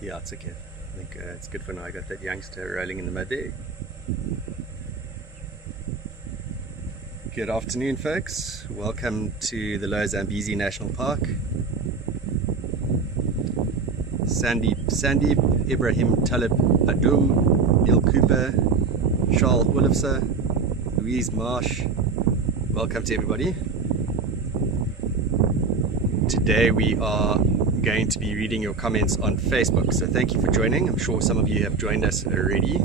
Yeah, it's okay. I think it's good for now. I got that youngster rolling in the mud there. Good afternoon, folks. Welcome to the Lower Zambezi National Park. Sandeep, Ibrahim Talib Adum, Neil Cooper, Charles Olofse, Louise Marsh. Welcome to everybody. Today we are going to be reading your comments on Facebook, so thank you for joining. I'm sure some of you have joined us already.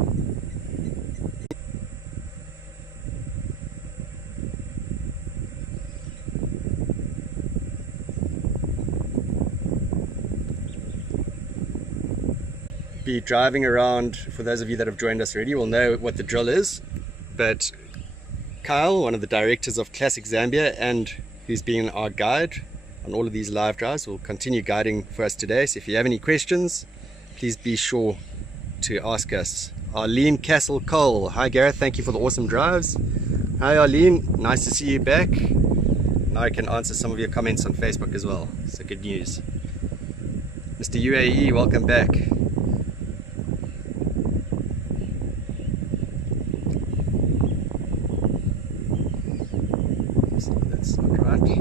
Be driving around. For those of you that have joined us already will know what the drill is, but Kyle, one of the directors of Classic Zambia and who's been our guide on all of these live drives, will continue guiding for us today. So if you have any questions, please be sure to ask us. Arlene Castle Cole, hi Gareth, thank you for the awesome drives. Hi Arlene, nice to see you back. Now I can answer some of your comments on Facebook as well, so good news. Mr. UAE, welcome back. So that's not right.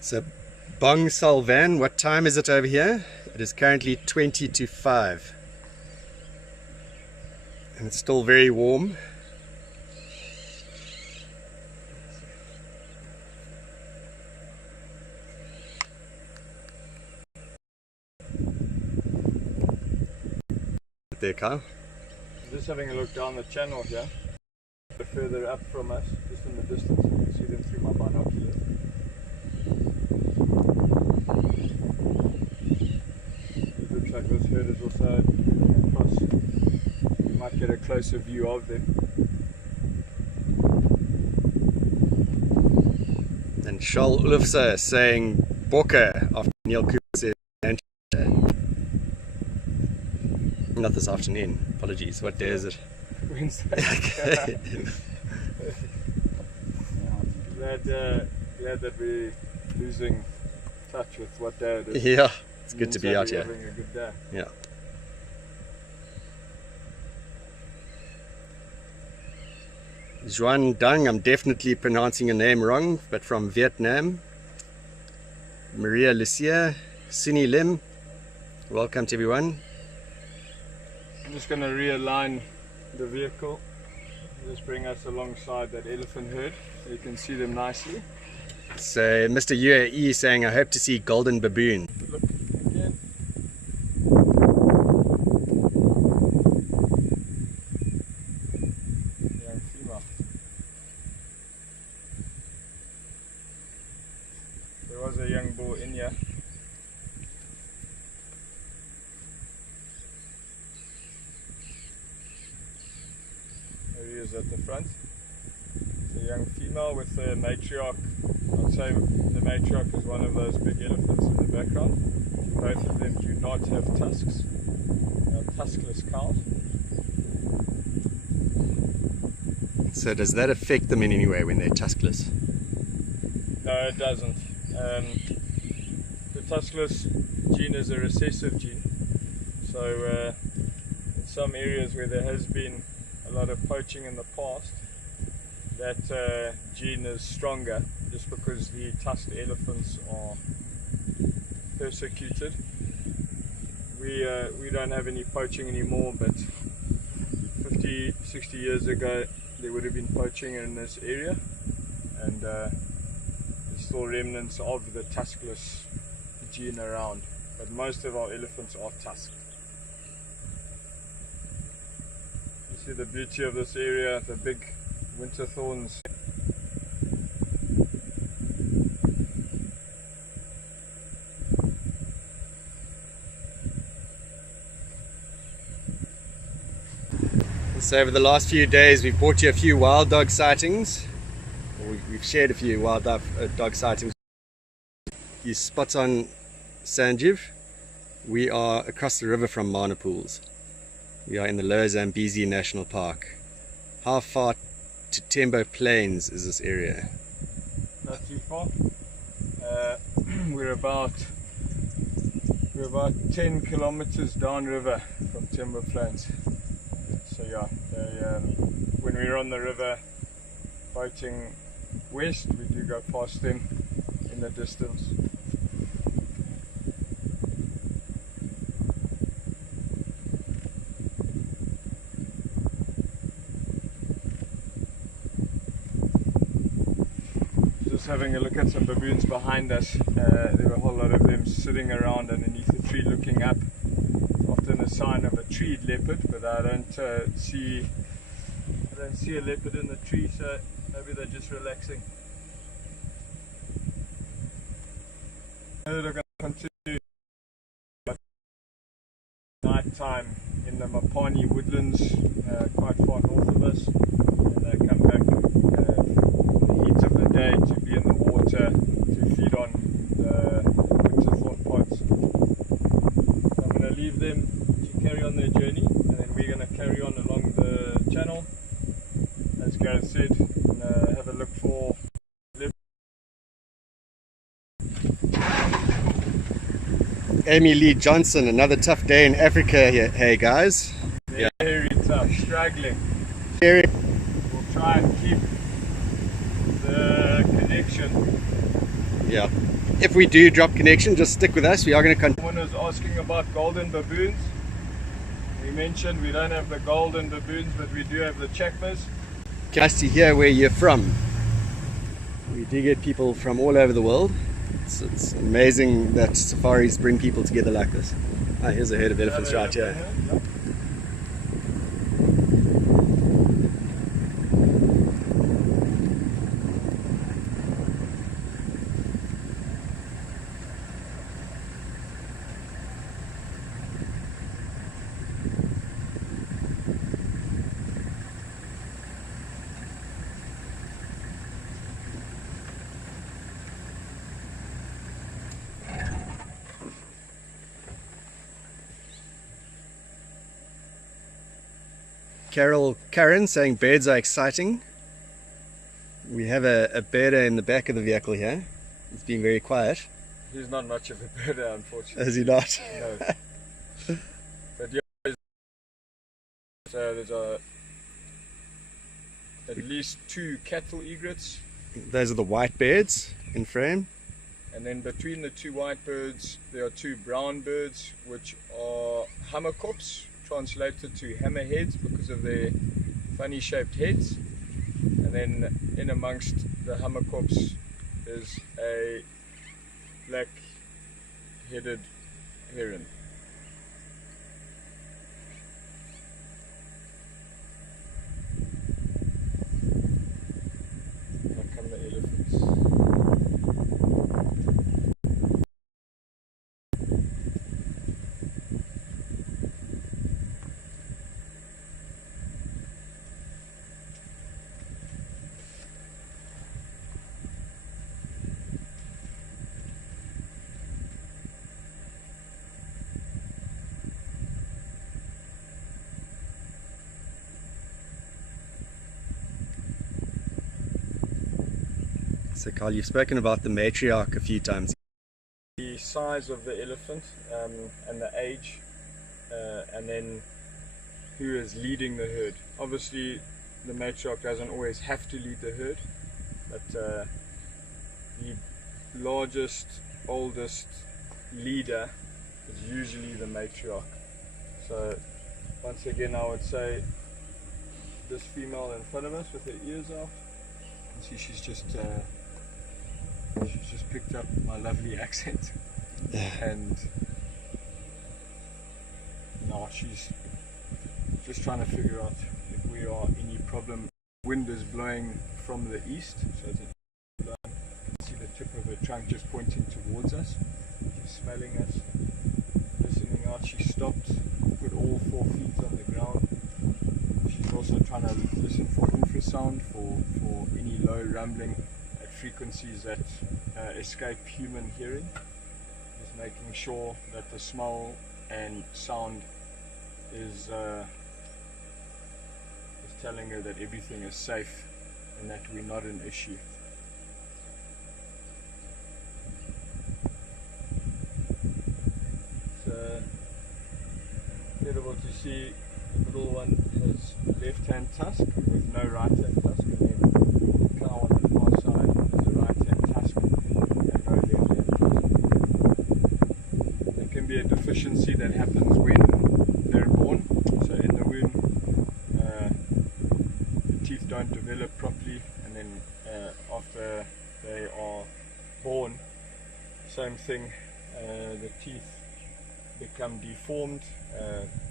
So, Bong Salvan, what time is it over here? It is currently 20 to 5. And it's still very warm. There, Kyle. Just having a look down the channel here, a bit further up from us, just in the distance. You can see them through my binoculars. It looks like this herd is also coming across. You might get a closer view of them. And Charles Olofse saying Bokke after Neil Cooper says not this afternoon, apologies. What day is it? Wednesday. Glad that we're losing touch with what day it is. Yeah, it's good to be out here. Having a good day. Yeah. Juan Dang, I'm definitely pronouncing your name wrong, but from Vietnam. Maria Lucia, Suni Lim, welcome to everyone. I'm just going to realign the vehicle, just bring us alongside that elephant herd so you can see them nicely. So Mr. UAE saying I hope to see golden baboon. Look again. Young female. There was a young bull in here. There he is at the front. It's a young female with the matriarch. I'd say the matriarch is one of those big elephants in the background. Both of them do not have tusks. They are tuskless cows. So does that affect them in any way when they're tuskless? No, it doesn't. The tuskless gene is a recessive gene. So in some areas where there has been a lot of poaching in the past, that gene is stronger just because the tusked elephants are persecuted. We don't have any poaching anymore, but 50, 60 years ago there would have been poaching in this area, and there's still remnants of the tuskless gene around, but most of our elephants are tusked. See the beauty of this area, the big winter thorns. So over the last few days we've brought you a few wild dog sightings. We've shared a few wild dog sightings. You spot on Sanjeev. We are across the river from Marnapools. We are in the Lower Zambezi National Park. How far to Tembo Plains is this area? Not too far. We're about 10 kilometers downriver from Tembo Plains. So yeah, when we're on the river boating west, we do go past them in the distance. Just having a look at some baboons behind us. There were a whole lot of them sitting around underneath the tree looking up. Often a sign of a treed leopard, but I don't see a leopard in the tree, so maybe they're just relaxing. They're going to continue night time in the Mapani woodlands, quite far north of us, and they come back in the heat of the day to be in the water to feed on the winter thorn pods. So I'm going to leave them to carry on their journey, and then we're going to carry on along the channel, as Gareth said, and have a look for Amy Lee Johnson, another tough day in Africa here. Hey guys. Very tough, struggling. Very. We'll try and keep the connection. Yeah. If we do drop connection, just stick with us. We are going to continue. Someone was asking about golden baboons. We mentioned we don't have the golden baboons, but we do have the chakmas. Nice to hear where you're from. We do get people from all over the world. It's amazing that safaris bring people together like this. Ah, here's a herd of elephants right here. Karen saying birds are exciting. We have a birder in the back of the vehicle here. He's being very quiet. He's not much of a birder, unfortunately. Is he not? No. But yeah, so there's at least 2 cattle egrets. Those are the white birds in frame. And then between the 2 white birds, there are 2 brown birds, which are hammerkops, translated to hammerheads because of their funny shaped heads. And then in amongst the hammerkops is a black-headed heron. Here come the elephants. So Carl, you've spoken about the matriarch a few times. The size of the elephant and the age, and then who is leading the herd. Obviously the matriarch doesn't always have to lead the herd, but the largest, oldest leader is usually the matriarch. So once again I would say this female in front of us with her ears out, you see she's just picked up my lovely accent, and now she's just trying to figure out if we are any problem. Wind is blowing from the east, so it's you can see the tip of her trunk just pointing towards us. She's smelling us, listening out. She stopped, put all 4 feet on the ground. She's also trying to listen for infrasound, for any low rumbling at frequencies that escape human hearing. Just making sure that the smell and sound is telling her that everything is safe and that we're not an issue. It's incredible to see the little one has left-hand tusk with no right-hand tusk, and then the cow on the far side has a right-hand tusk and no left-hand tusk. There can be a deficiency that happens when they're born. So in the womb, the teeth don't develop properly, and then after they are born, same thing, the teeth become deformed,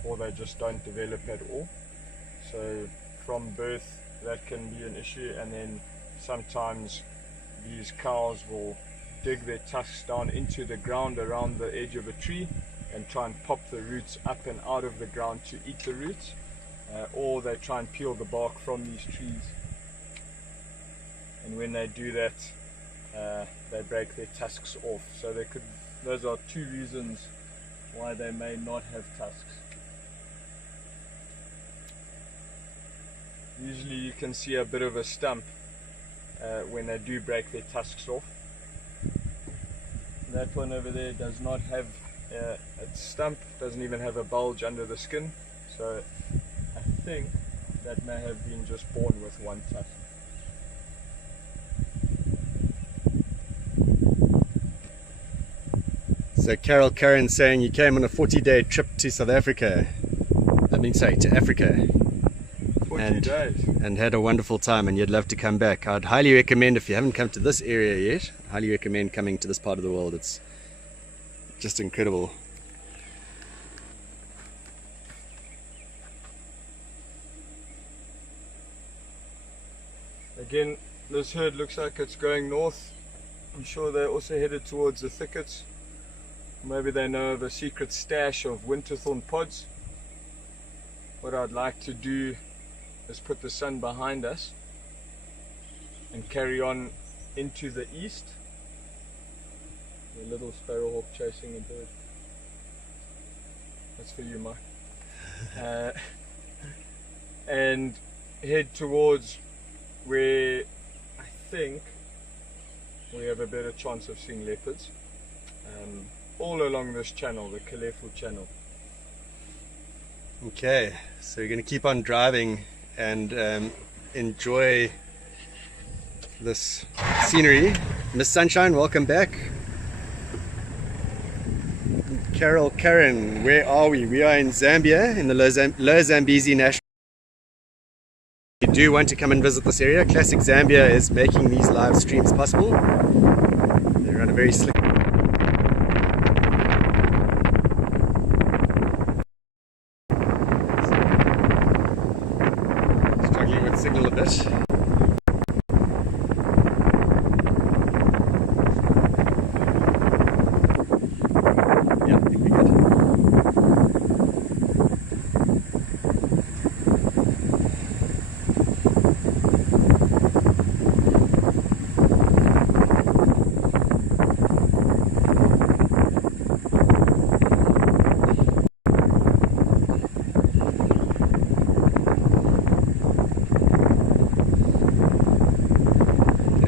or they just don't develop at all. So from birth that can be an issue, and then sometimes these cows will dig their tusks down into the ground around the edge of a tree and try and pop the roots up and out of the ground to eat the roots, or they try and peel the bark from these trees, and when they do that they break their tusks off. So those are 2 reasons why they may not have tusks. Usually you can see a bit of a stump when they do break their tusks off. That one over there does not have its stump, doesn't even have a bulge under the skin, so I think that may have been just born with 1 tusk. So Carol Curran saying you came on a 40-day trip to South Africa. To Africa. 40 days. And had a wonderful time, and you'd love to come back. I'd highly recommend, if you haven't come to this area yet, highly recommend coming to this part of the world. It's just incredible. Again, this herd looks like it's going north. I'm sure they're also headed towards the thickets. Maybe they know of a secret stash of winterthorn pods. What I'd like to do is put the sun behind us and carry on into the east. A little sparrowhawk chasing a bird. That's for you, Mike. And head towards where I think we have a better chance of seeing leopards. All along this channel, the Kalefu channel. Okay, so you're going to keep on driving and enjoy this scenery. Miss Sunshine, welcome back. Carol Curran, where are we? We are in Zambia, in the Lower Zambezi National. If you do want to come and visit this area, Classic Zambia is making these live streams possible. They run a very slick. Struggling with signal a bit. Yeah, I think we're good.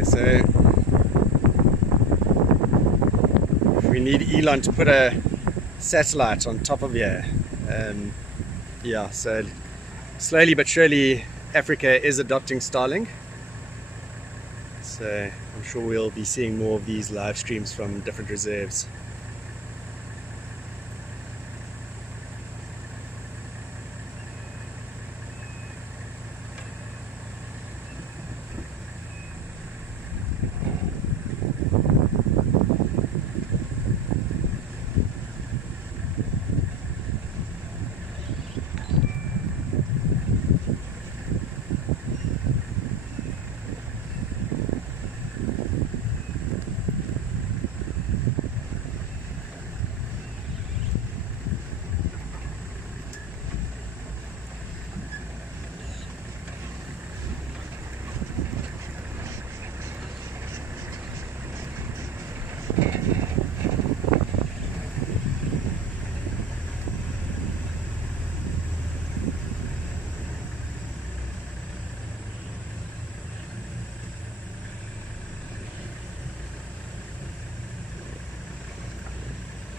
So we need Elon to put a satellite on top of here. Yeah, so slowly but surely Africa is adopting Starlink. So I'm sure we'll be seeing more of these live streams from different reserves.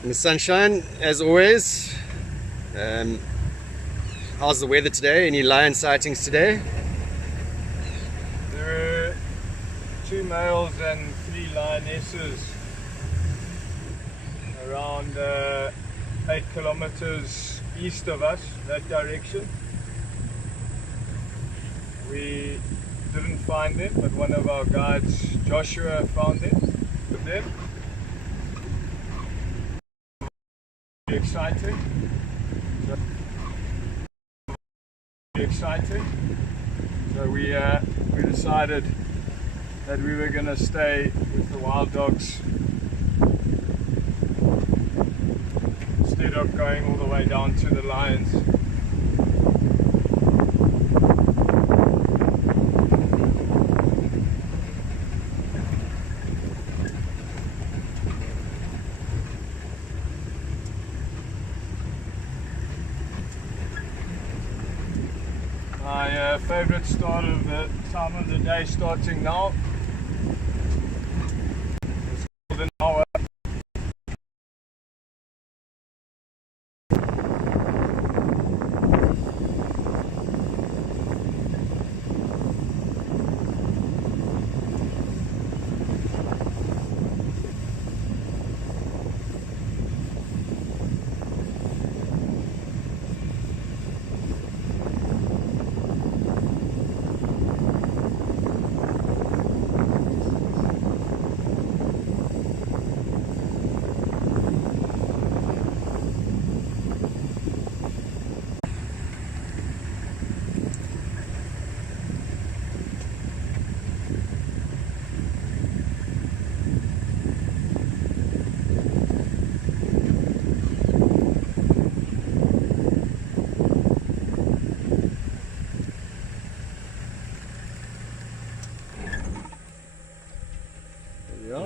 in the sunshine as always. How's the weather today? Any lion sightings today? There are 2 males and 3 lionesses around 8 kilometers east of us, that direction. We didn't find them, but one of our guides, Joshua, found them with them. Exciting. So we decided that we were going to stay with the wild dogs instead of going all the way down to the lions. My favorite start of the time of the day starting now. It's golden hour.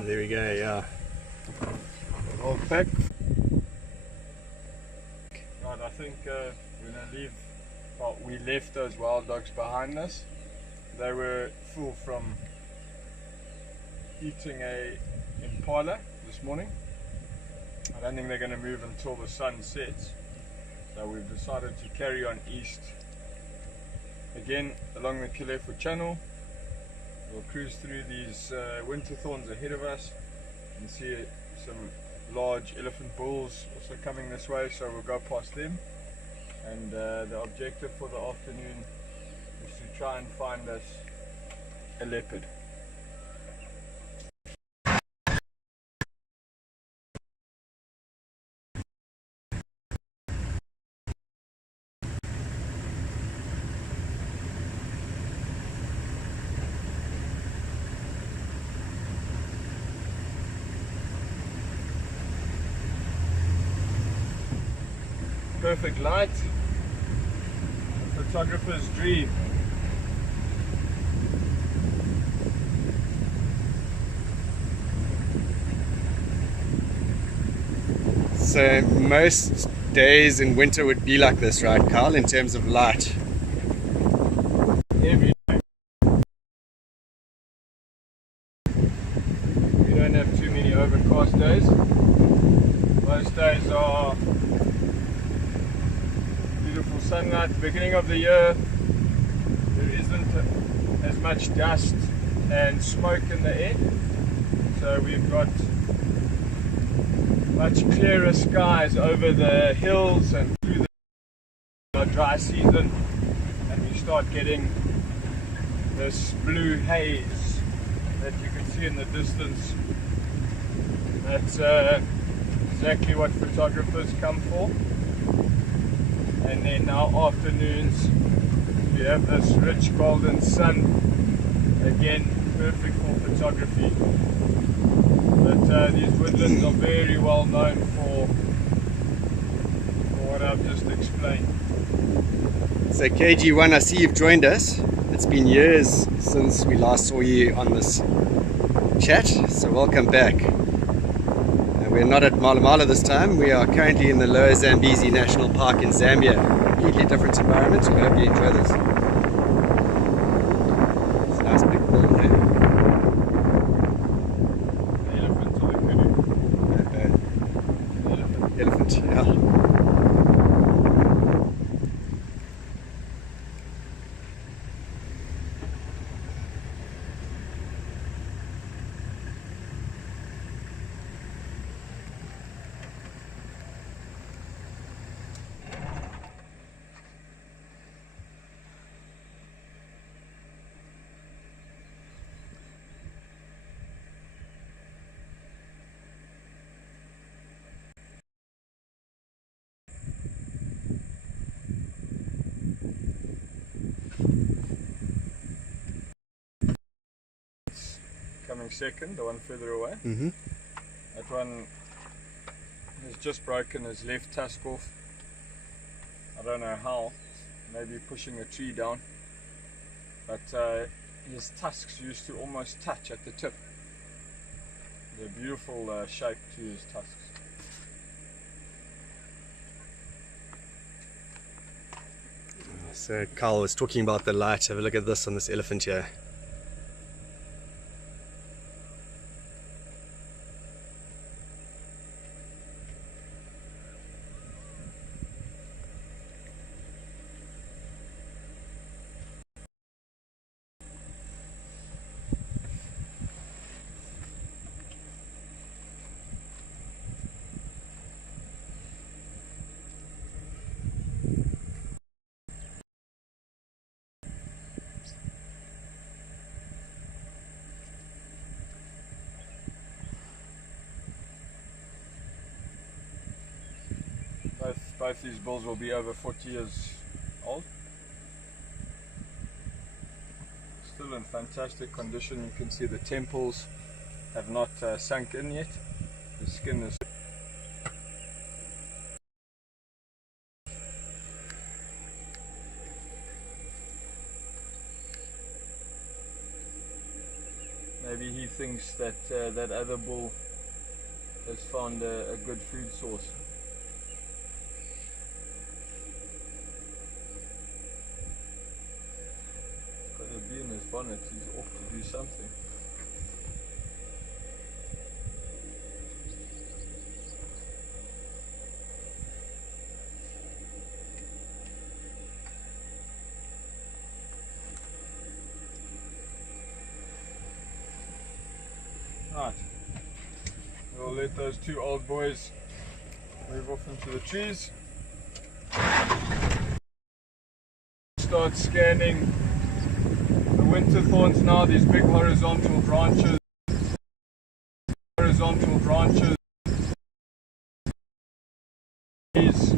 There we go, yeah. Whole pack. Right, I think when I leave, well, we left those wild dogs behind us. They were full from eating a impala this morning. I don't think they're going to move until the sun sets. So we've decided to carry on east again along the Kilefu Channel. We'll cruise through these winter thorns ahead of us and see some large elephant bulls also coming this way, so we'll go past them. And the objective for the afternoon is to try and find us a leopard. Perfect light, a photographer's dream. So most days in winter would be like this, right, Carl, in terms of light? Every day. We don't have too many overcast days. Most days are beautiful sunlight. The beginning of the year, there isn't as much dust and smoke in the air, so we've got much clearer skies over the hills and through the dry season, and we start getting this blue haze that you can see in the distance. That's exactly what photographers come for. And then our afternoons, we have this rich golden sun, again perfect for photography. But these woodlands are very well known for what I've just explained. So KG1, I see you've joined us. It's been years since we last saw you on this chat, so welcome back. We're not at Mala this time. We are currently in the Lower Zambezi National Park in Zambia. Completely different environment, so I hope you enjoy this. It's a nice big bull there. The elephant or the kudu? The elephant. coming second, the one further away. Mm-hmm. That one has just broken his left tusk off. I don't know how, maybe pushing a tree down. But his tusks used to almost touch at the tip. They're a beautiful shape to his tusks. So Carl was talking about the light. Have a look at this on this elephant here. Both these bulls will be over 40 years old. Still in fantastic condition. You can see the temples have not sunk in yet. The skin is maybe he thinks that that other bull has found a good food source. In his bonnet, he's off to do something. Right, we'll let those two old boys move off into the trees. Start scanning winter thorns now, these big horizontal branches. Just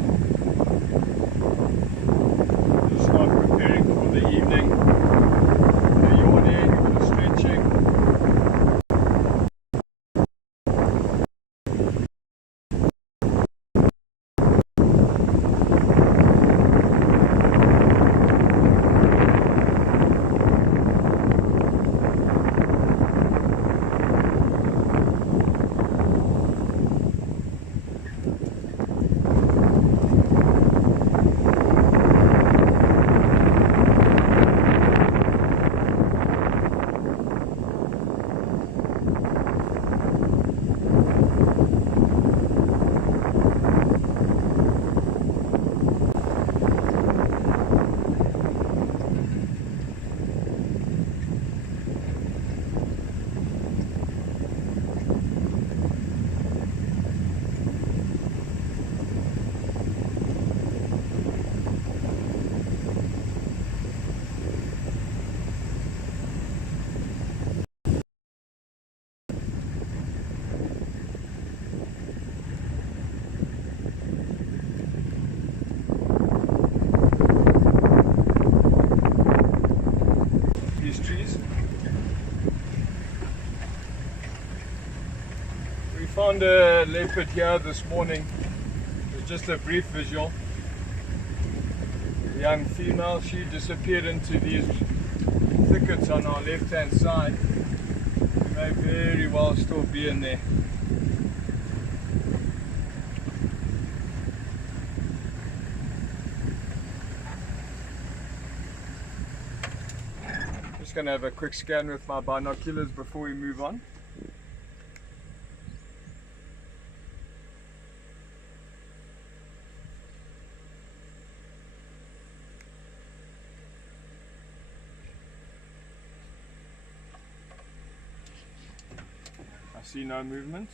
start preparing for the evening. The yawning, a bit of stretching. Found a leopard here this morning. It was just a brief visual. A young female, she disappeared into these thickets on our left hand side. She may very well still be in there. Just going to have a quick scan with my binoculars before we move on. I see no movement.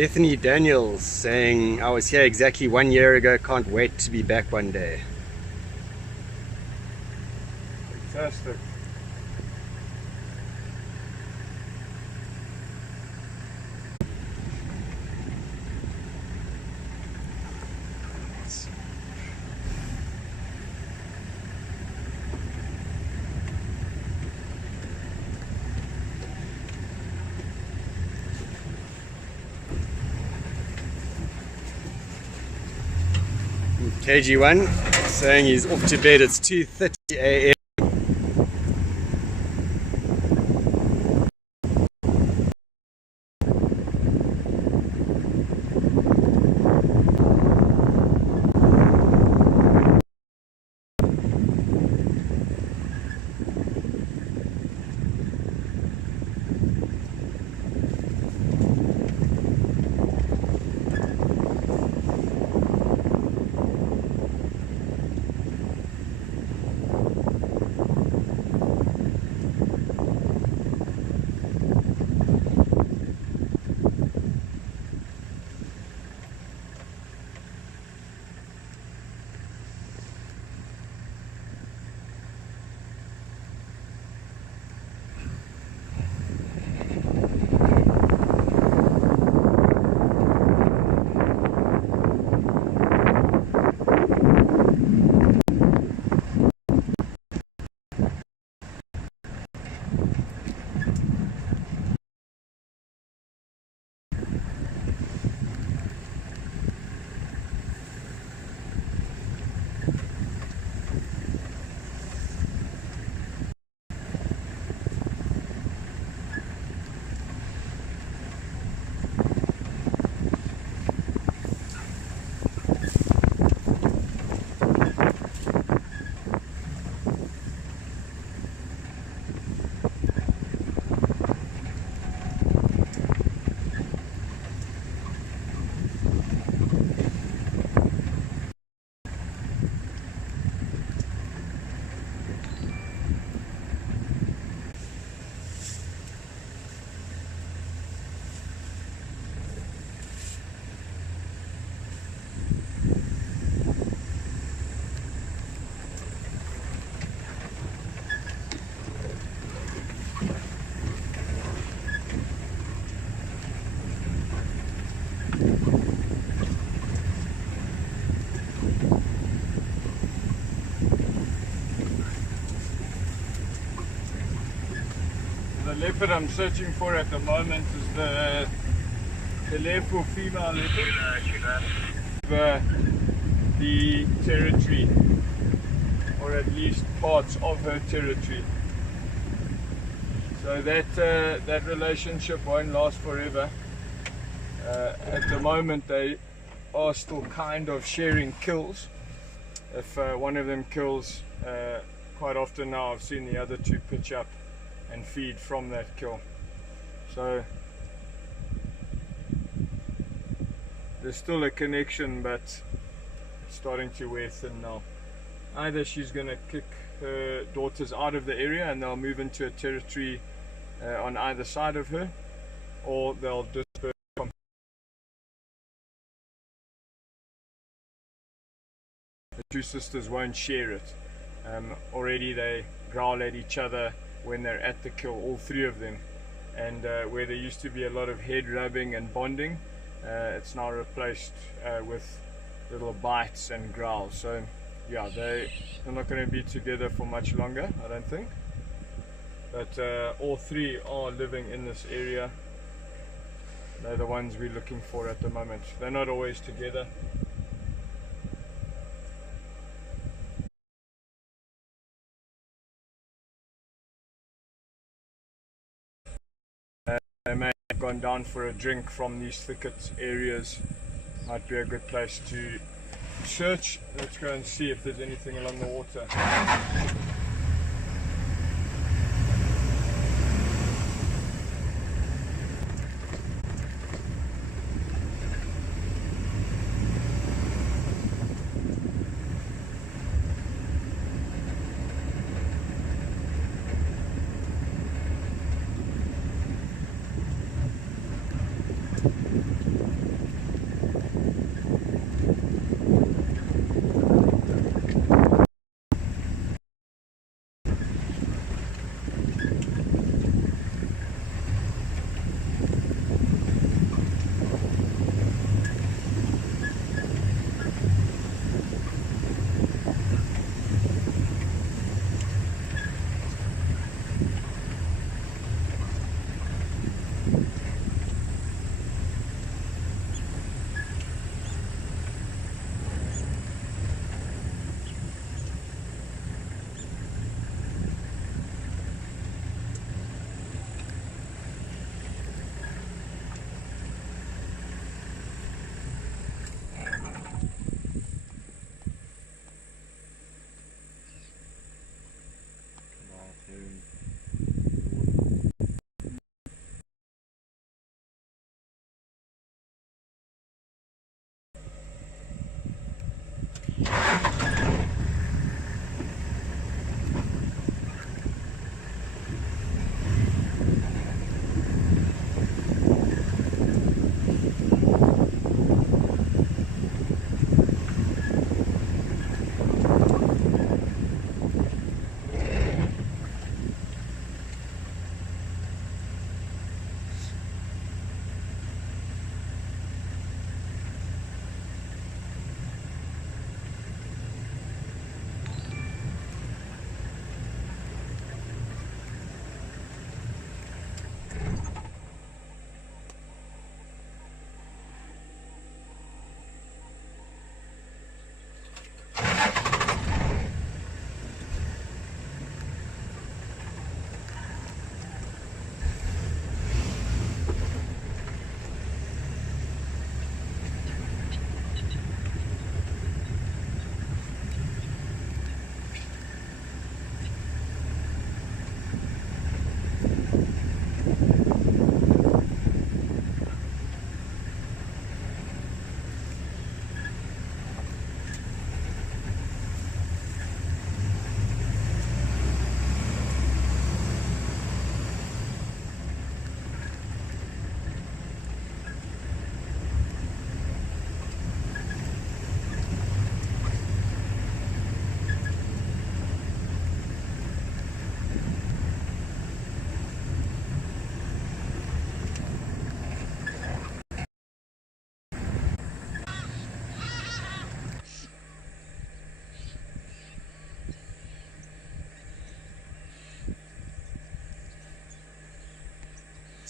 Bethany Daniels saying, I was here exactly 1 year ago, can't wait to be back one day. Fantastic. KG1 saying he's off to bed, it's 2:30 a.m. The leopard I'm searching for at the moment is the leopard female leopard. The territory, or at least parts of her territory. So that relationship won't last forever. At the moment they are still kind of sharing kills. If one of them kills, quite often now I've seen the other two pitch up and feed from that kill. So there's still a connection, but it's starting to wear thin now. Either she's going to kick her daughters out of the area and they'll move into a territory on either side of her, or they'll disperse. The two sisters won't share it. Already they growl at each other when they're at the kill, all three of them, and where there used to be a lot of head rubbing and bonding, it's now replaced with little bites and growls. So yeah, they're not going to be together for much longer, I don't think, but all three are living in this area. They're the ones we're looking for at the moment. They're not always together. They may have gone down for a drink from these thicket areas. Might be a good place to search. Let's go and see if there's anything along the water.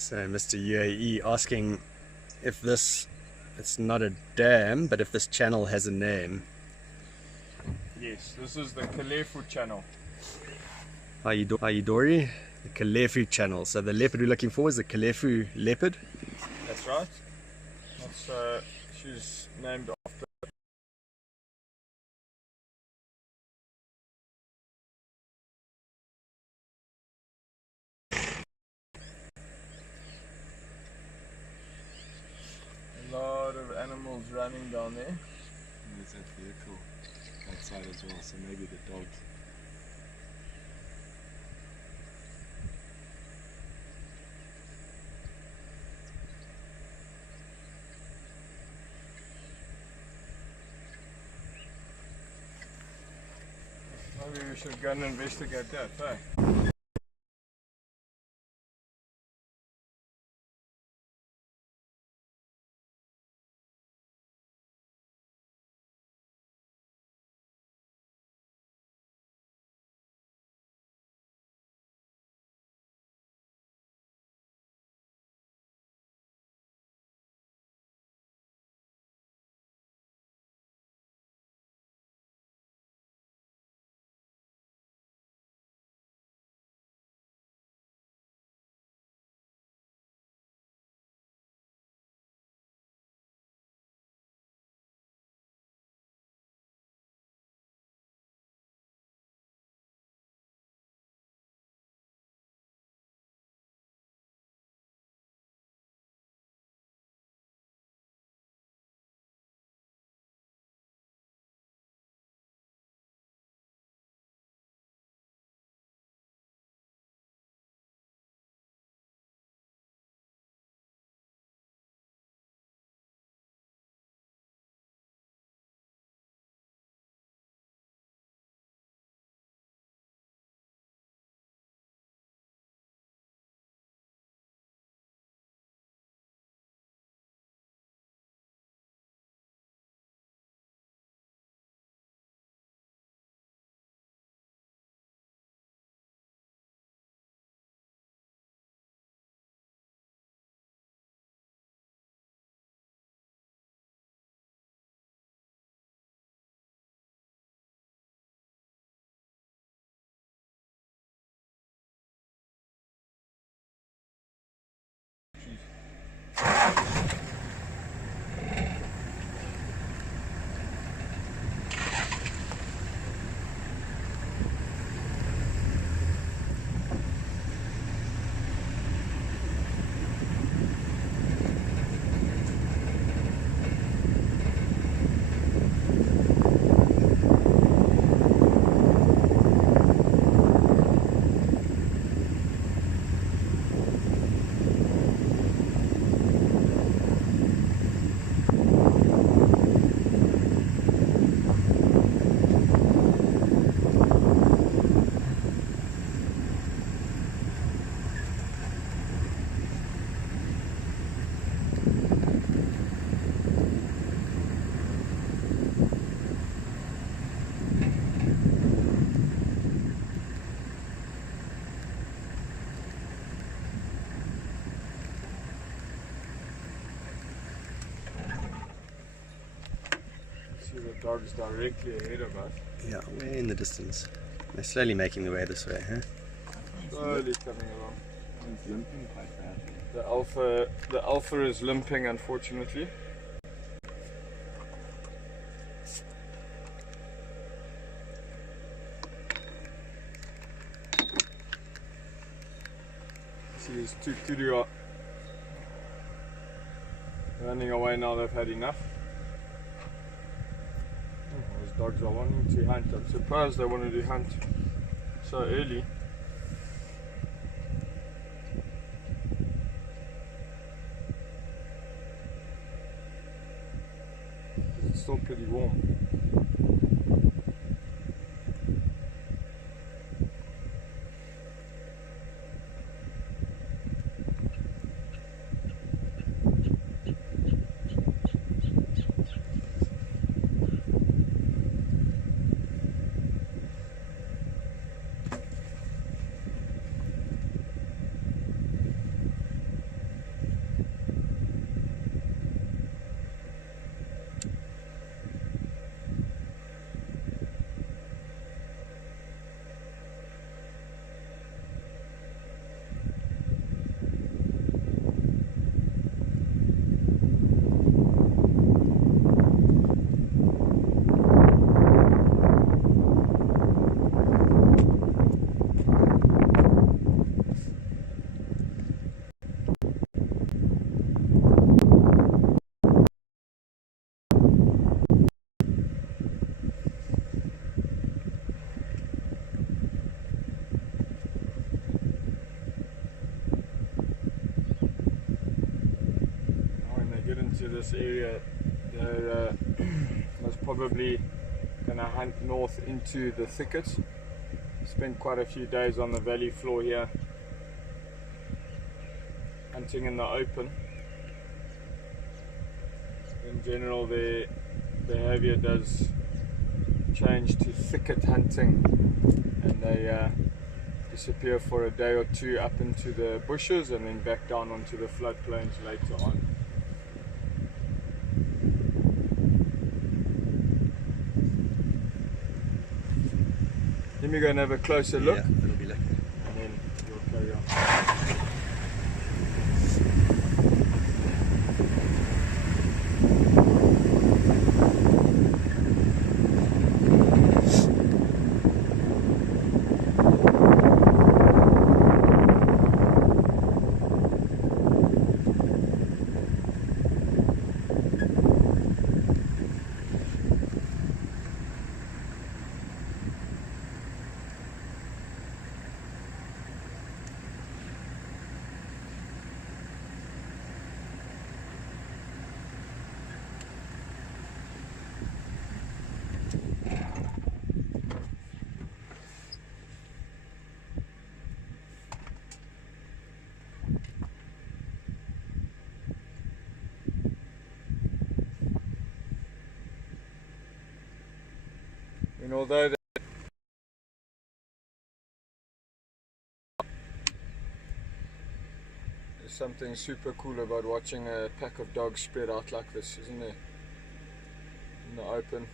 So Mr. UAE asking if this, it's not a dam, but if this channel has a name. Yes, this is the Kalefu channel. Ayidori, the Kalefu channel. So the leopard we're looking for is the Kalefu leopard. That's right. That's, she's named after. A lot of animals running down there. And there's that vehicle outside as well, so maybe the dogs. Maybe we should go and investigate that, hey? See the dogs directly ahead of us. Yeah, way in the distance. They're slowly making their way this way, huh? Slowly coming along. It's limping quite badly. The alpha is limping, unfortunately. See these two kudu are running away now. They've had enough. Oh, those dogs are wanting to hunt. I'm surprised they wanted to hunt so early. It's still pretty warm. this area, they're most probably going to hunt north into the thickets. Spent quite a few days on the valley floor here, hunting in the open. In general, their behavior does change to thicket hunting, and they disappear for a day or two up into the bushes and then back down onto the floodplains later on. Let me go and have a closer look. Yeah, that'll be lucky. And then we'll carry on. And although there's something super cool about watching a pack of dogs spread out like this, isn't there? In the open.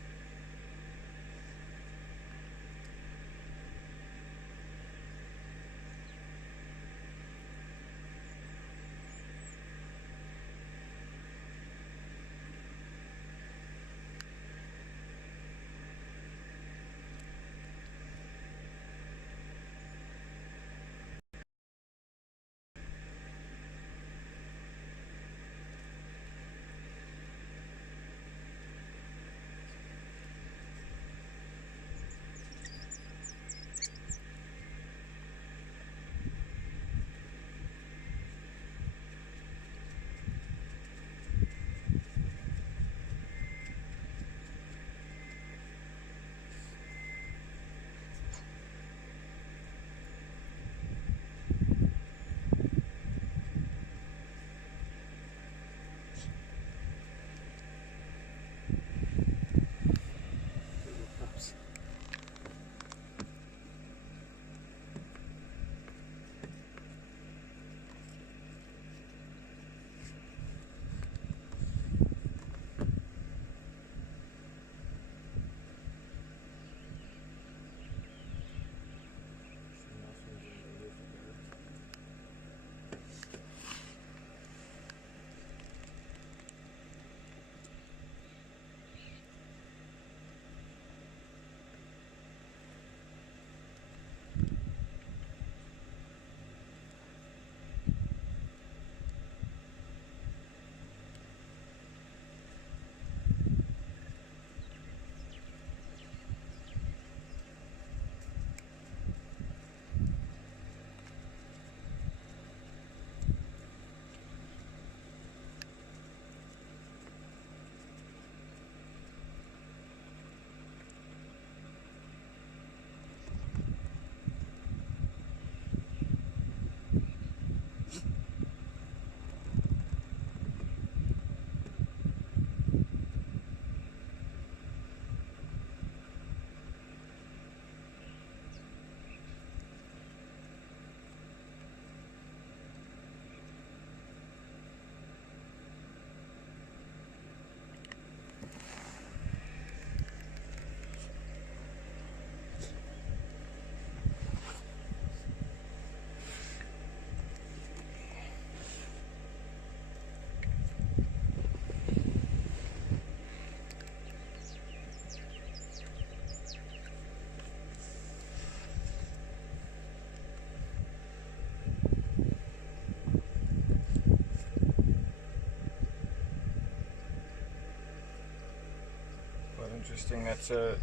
Interesting, that's a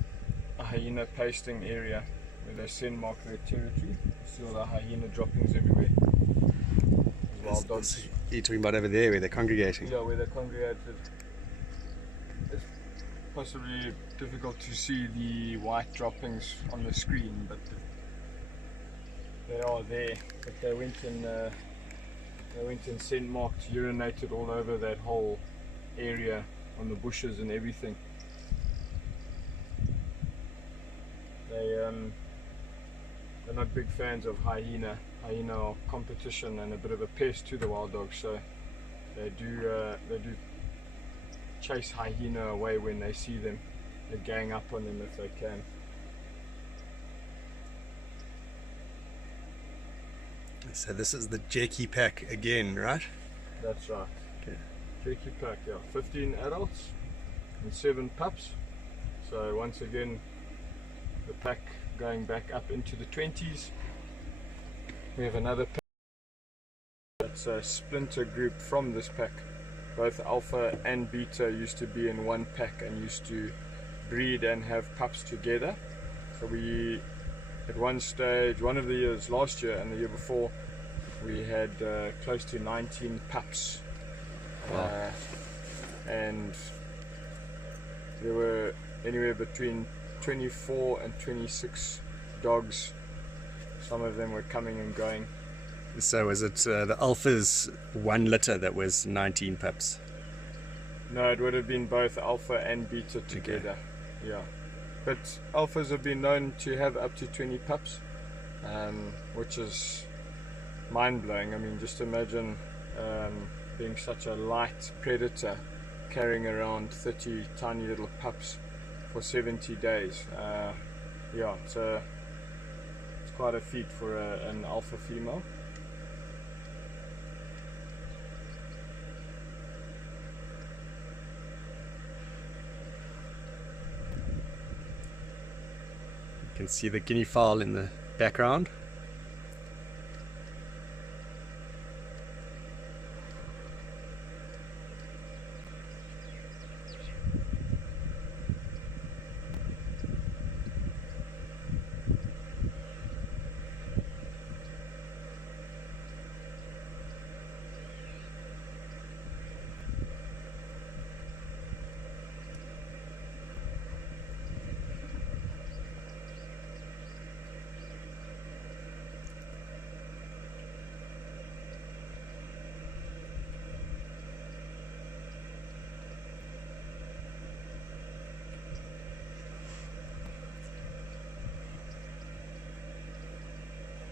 hyena pasting area where they send mark their territory. You see all the hyena droppings everywhere. Wild dogs. You're talking about over there where they're congregating? Yeah, where they're congregated. It's possibly difficult to see the white droppings on the screen, but they are there. But they went and scent marked, urinated all over that whole area on the bushes and everything. They're not big fans of hyena. Hyena are competition and a bit of a pest to the wild dogs, so they do chase hyena away when they see them. They gang up on them if they can. So this is the Jackie pack again, right? That's right. Okay. Jackie pack, yeah. 15 adults and 7 pups. So once again, the pack going back up into the 20s. We have another pack that's a splinter group from this pack. Both alpha and beta used to be in one pack and used to breed and have pups together. So we, at one stage, one of the years, last year and the year before, we had close to 19 pups. Wow. And there were anywhere between 24 and 26 dogs. Some of them were coming and going. So was it the alpha's 1 litter that was 19 pups? No, it would have been both alpha and beta together. Okay. Yeah. But alphas have been known to have up to 20 pups, which is mind-blowing. I mean, just imagine being such a light predator carrying around 30 tiny little pups for 70 days. Yeah, it's quite a feat for an alpha female. You can see the guinea fowl in the background.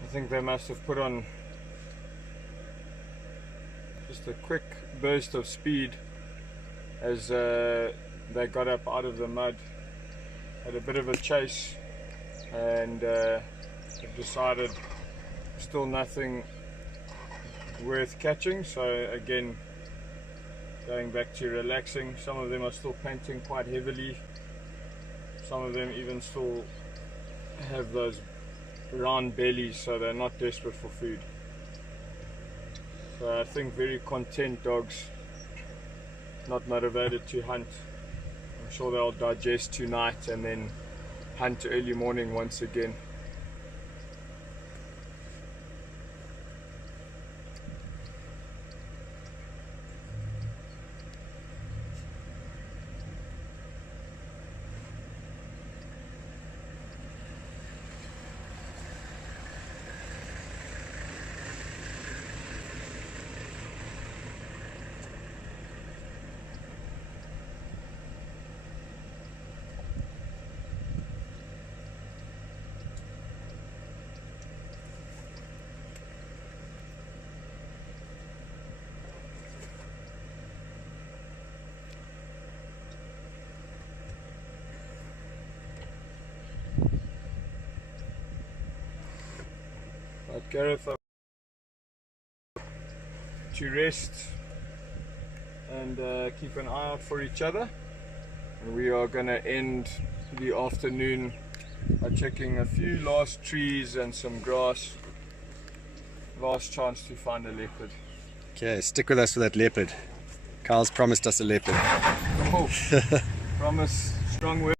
I think they must have put on just a quick burst of speed as they got up out of the mud, had a bit of a chase, and have decided still nothing worth catching, so again going back to relaxing. Some of them are still panting quite heavily, some of them even still have those round bellies, so they're not desperate for food. So I think very content dogs, not motivated to hunt. I'm sure they'll digest tonight and then hunt early morning once again. Gareth to rest and keep an eye out for each other, and we are going to end the afternoon by checking a few last trees and some grass. Last chance to find a leopard. Okay, stick with us for that leopard. Carl's promised us a leopard. Oh, promise, strong word.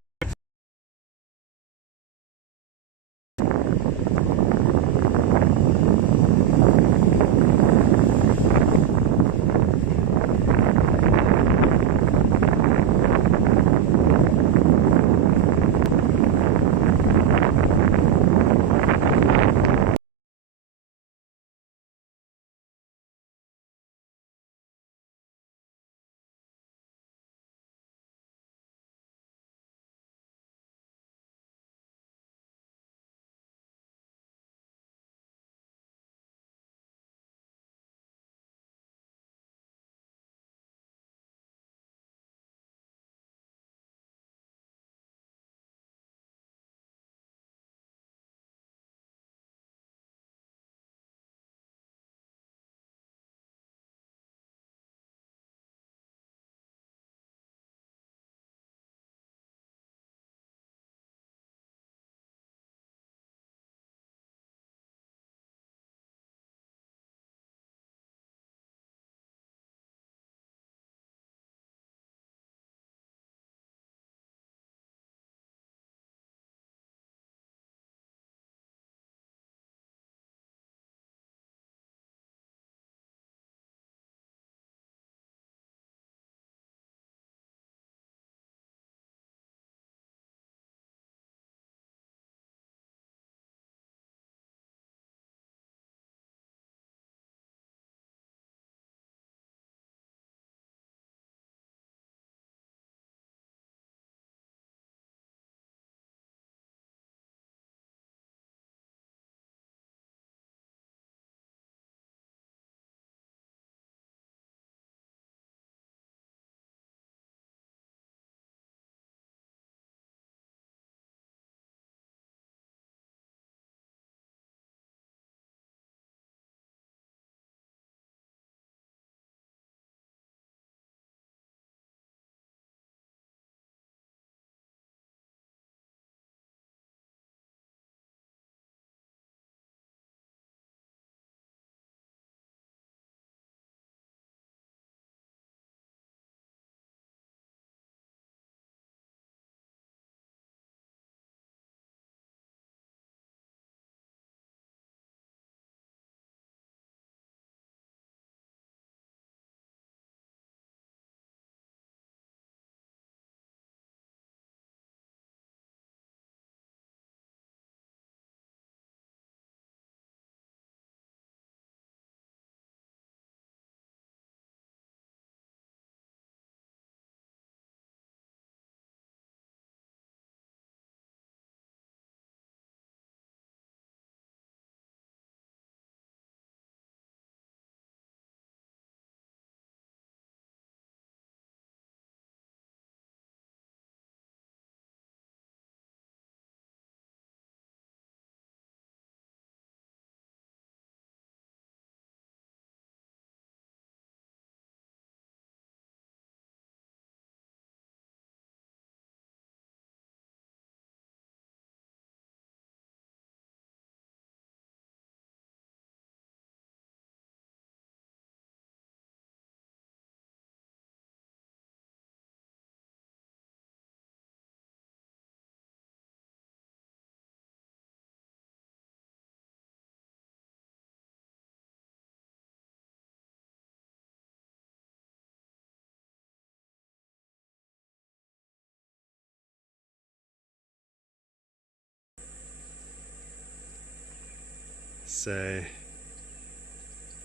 So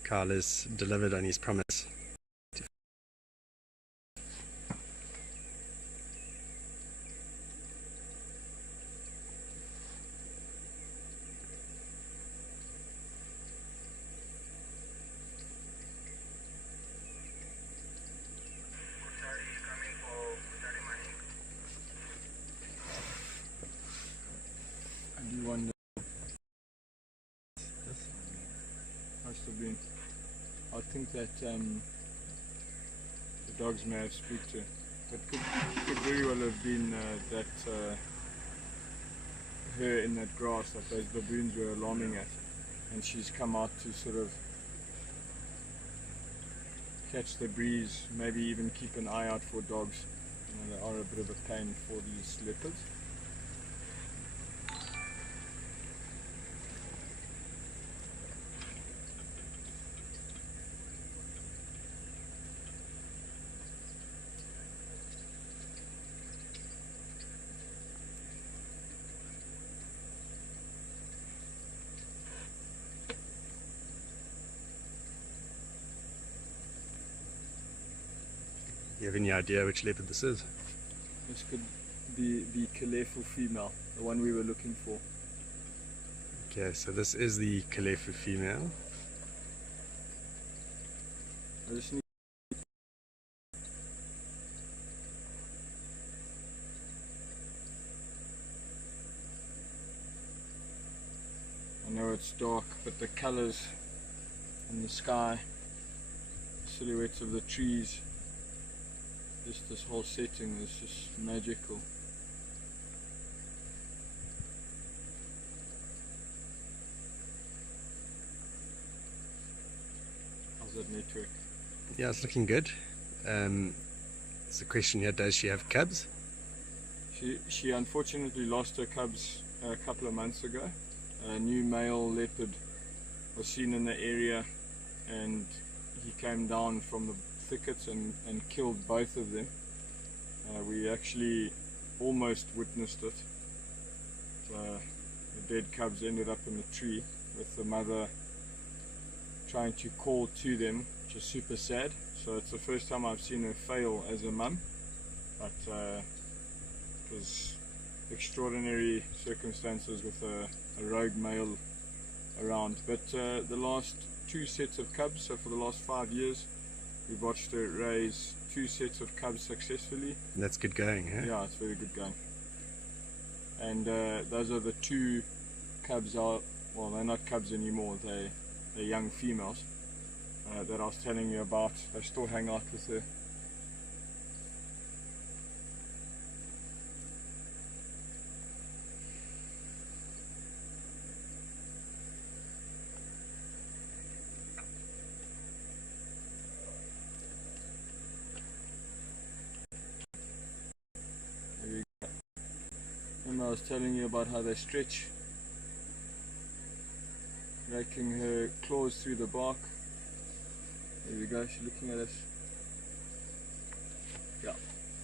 Carl has delivered on his promise. I do wonder. Must have been. I think that the dogs may have spooked her. But could very well have been that her in that grass that those baboons were alarming at, and she's come out to sort of catch the breeze, maybe even keep an eye out for dogs. You know, they are a bit of a pain for these leopards. You have any idea which leopard this is? This could be the Kalefu female, the one we were looking for. Okay, so this is the Kalefu female. I just need I know it's dark, but the colors in the sky, silhouettes of the trees, just this whole setting is just magical. How's that network? Yeah, it's looking good. It's a question here, does she have cubs? She unfortunately lost her cubs a couple of months ago. A new male leopard was seen in the area, and he came down from the thickets and killed both of them. We actually almost witnessed it. The dead cubs ended up in the tree with the mother trying to call to them, which is super sad. So it's the first time I've seen her fail as a mum, but it was extraordinary circumstances with a rogue male around. But the last 2 sets of cubs, so for the last 5 years, we've watched her raise 2 sets of cubs successfully. And that's good going, huh? Yeah, it's very good going. And those are the 2 cubs well, they're not cubs anymore, they're young females that I was telling you about. They still hang out with her. Remember I was telling you about how they stretch, raking her claws through the bark. There we go, she's looking at us. Yeah,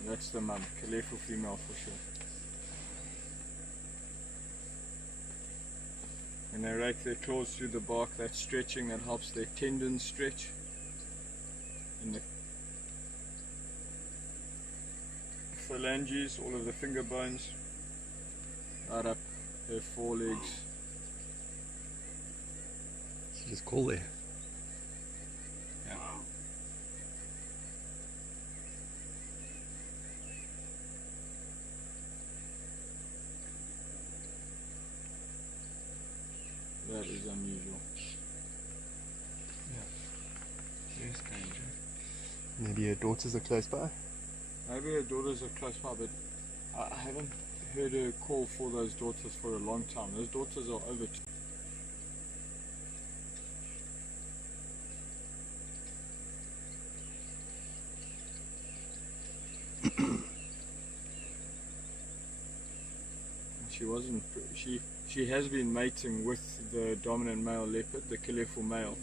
that's the mum, Kalefu female for sure. When they rake their claws through the bark, that stretching, that helps their tendons stretch. And the phalanges, all of the finger bones, right up her forelegs. She just call there. Yeah. That is unusual. Yeah. Very strange. Maybe her daughters are close by? Maybe her daughters are close by, but I haven't heard her call for those daughters for a long time. Those daughters are over. She wasn't. She has been mating with the dominant male leopard, the Kalefu male.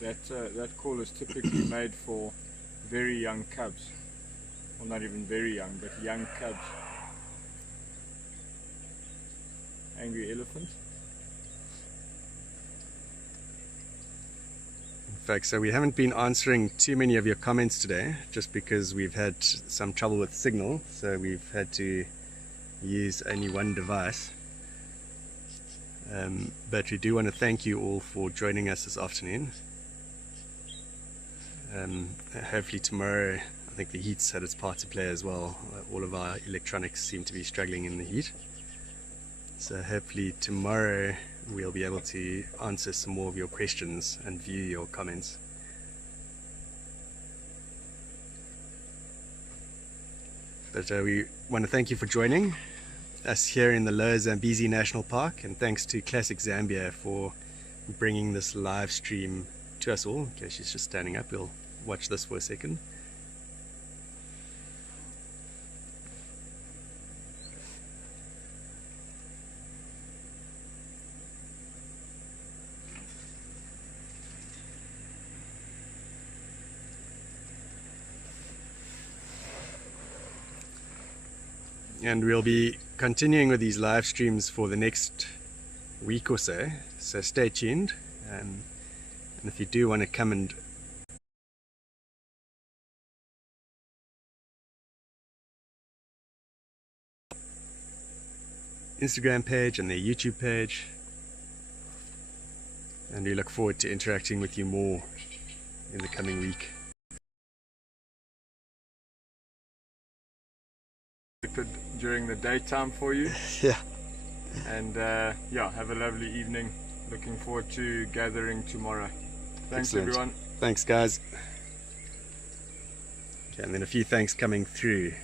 But that call is typically made for very young cubs. Well, not even very young, but young cubs. Angry elephant. In fact, so we haven't been answering too many of your comments today, just because we've had some trouble with signal, so we've had to use only one device. But we do want to thank you all for joining us this afternoon. Hopefully tomorrow, I think the heat's had its part to play as well. All of our electronics seem to be struggling in the heat. So hopefully tomorrow we'll be able to answer some more of your questions and view your comments. But we want to thank you for joining us here in the Lower Zambezi National Park, and thanks to Classic Zambia for bringing this live stream to us all. Okay, she's just standing up. We'll watch this for a second. And we'll be continuing with these live streams for the next week or so, so stay tuned. And if you do want to come and Instagram page and their YouTube page, and we look forward to interacting with you more in the coming week. During the daytime for you. Yeah. And yeah, have a lovely evening. Looking forward to gathering tomorrow. Thanks. Excellent. Everyone. Thanks guys. Okay, and then a few thanks coming through.